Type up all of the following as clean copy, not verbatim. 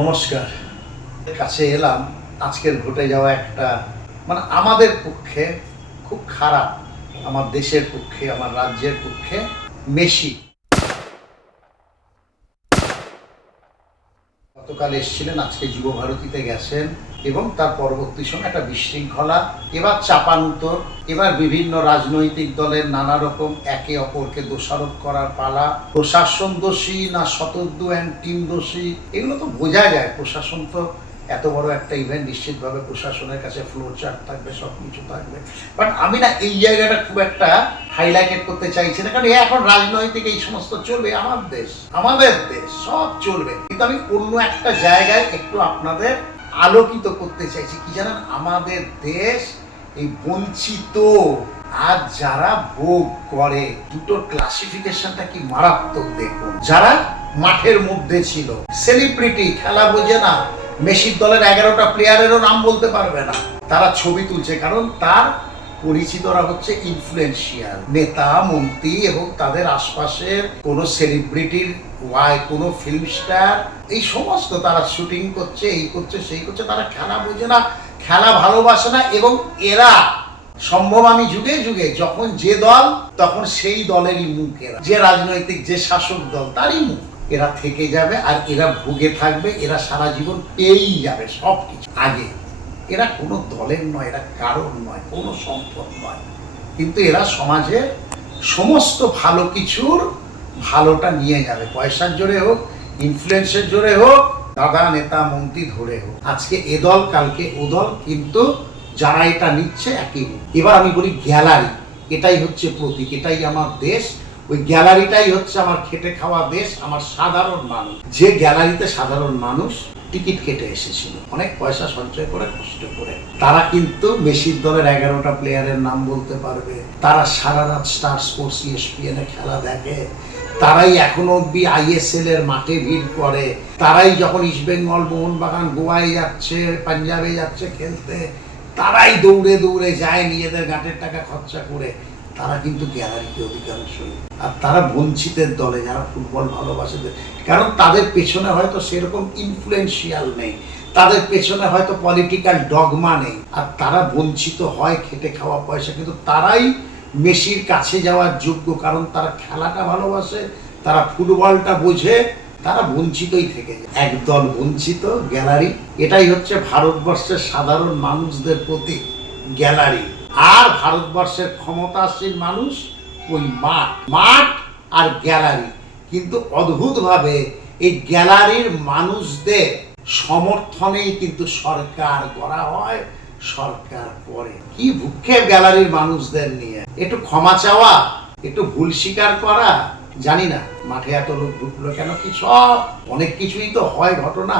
নমস্কার। কাছে এলাম আজকের ঘটে যাওয়া একটা আমাদের পক্ষে খুব খারাপ, আমার দেশের পক্ষে, আমার রাজ্যের পক্ষে। মেসি গতকাল এসেছিলেন, আজকে যুবভারতীতে গেছেন এবং তার পরবর্তী সময় একটা বিশৃঙ্খলা, এবার চাপানুতর, এবার বিভিন্ন রাজনৈতিক দলের নানা রকম একে অপরকে দোষারোপ করার পালা। প্রশাসন দোষী না শতদ্রু অ্যান্ড টিম দোষী, এগুলো তো বোঝা যায়। প্রশাসন তো এত বড় একটা ইভেন্ট, নিশ্চিতভাবে প্রশাসনের কাছে ফ্লো চার্ট থাকবে, সব কিছু থাকবে। বাট আমি না এই জায়গাটা খুব একটা হাইলাইটেড করতে চাইছি না, কারণ এখন রাজনৈতিক এই সমস্ত চলবে, আমাদের দেশ সব চলবে, কিন্তু আমি অন্য একটা জায়গায় একটু আপনাদের আলোকিত করতে চাইছি। কি জানেন, আমাদের দেশ এই বঞ্চিত আর যারা ভোগ করে, দুটোর ক্লাসিফিকেশনটা কি মারাত্মক দেখুন। যারা মাঠের মধ্যে ছিল, সেলিব্রিটি, খেলা বোঝে না, মেসির দলের 11টা প্লেয়ারেরও নাম বলতে পারবে না, তারা ছবি তুলছে, কারণ তার পরিচিতরা হচ্ছে ইনফ্লুয়েন্সিয়াল নেতা, মন্ত্রী এবং তাদের আশপাশের কোনো সেলিব্রিটির কোনো ফিল্ম স্টার, এই সমস্ত তারা শুটিং করছে, এই করছে সেই করছে। তারা খেলা বোঝে না, খেলা ভালোবাসে না, এবং এরা সম্ভব আমি যুগে যুগে যখন যে দল, তখন সেই দলেরই মুখ, এরা যে রাজনৈতিক যে শাসক দল তারই মুখ, এরা থেকে যাবে আর এরা ভুগে থাকবে, এরা সারা জীবন পেয়েই যাবে সব কিছু। আগে এরা কোনো দলের নয়, এরা কারণ নয়, কোনো সম্পদ নয়, কিন্তু এরা সমাজের সমস্ত ভালো কিছুর ভালোটা নিয়ে যাবে, পয়সার জোরে হোক, ইনফ্লুয়েন্সের জোরে হোক, দাদা নেতা মন্ত্রী ধরে হোক। আজকে এ দল, কালকে ও দল, কিন্তু যারা এটা নিচ্ছে একই। এবার আমি বলি গ্যালারি, এটাই হচ্ছে প্রতীক, এটাই আমার দেশ। ওই গ্যালারিটাই হচ্ছে আমার খেটে খাওয়া দেশ, আমার সাধারণ মানুষ। যে গ্যালারিতে সাধারণ মানুষ টিকিট কেটে এসেছিল, অনেক পয়সা সঞ্চয় করে, কষ্ট করে, তারা কিন্তু মেসির দলের 11টা প্লেয়ারের নাম বলতে পারবে। তারা সারা রাত স্টার স্পোর্টস ESPN এ খেলা দেখে, তারাই এখনো অব্দি ISL এর মাঠে ভিড় করে, তারাই যখন ইস্টবেঙ্গল, মোহনবাগান গোয়ায় যাচ্ছে, পাঞ্জাবে যাচ্ছে খেলতে, তারাই দৌড়ে দৌড়ে যায় নিজেদের গাঁটের টাকা খরচা করে। তারা কিন্তু গ্যালারিতে অধিকাংশই, আর তারা বঞ্চিতের দলে, যারা ফুটবল ভালোবাসে, কারণ তাদের পেছনে হয়তো সেরকম ইনফ্লুয়েন্সিয়াল নেই, তাদের পেছনে হয়তো পলিটিক্যাল ডগমা নেই, আর তারা বঞ্চিত হয় খেটে খাওয়া পয়সা, কিন্তু তারাই মেসির কাছে যাওয়ার যোগ্য, কারণ তারা খেলাটা ভালোবাসে, তারা ফুটবলটা বোঝে, তারা বঞ্চিতই থেকে যায়। একদল বঞ্চিত, গ্যালারি, এটাই হচ্ছে ভারতবর্ষের সাধারণ মানুষদের প্রতি গ্যালারি। আর ভারতবর্ষের ক্ষমতাসীন মানুষ ওই মাঠ আর গ্যালারি। কিন্তু অদ্ভুতভাবে এই গ্যালারির মানুষদের সমর্থনেই কিন্তু সরকার করা হয়, সরকার করে। কি ভূক্ষেপ গ্যালারির মানুষদের নিয়ে। একটু ক্ষমা চাওয়া, একটু ভুল স্বীকার করা, জানি না মাঠে এত লোক ঢুকলো কেন, কি সব অনেক কিছুই তো হয় ঘটনা,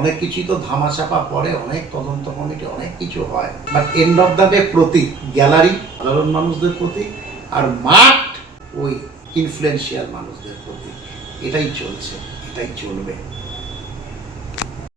অনেক কিছুই তো ধামাচাপা পড়ে, অনেক তদন্ত কমিটি, অনেক কিছু হয়। But end of the day প্রতীক গ্যালারি সাধারণ মানুষদের প্রতীক, আর মাঠ ওই ইনফ্লুয়েন্সিয়াল মানুষদের প্রতীক। এটাই চলছে, এটাই চলবে।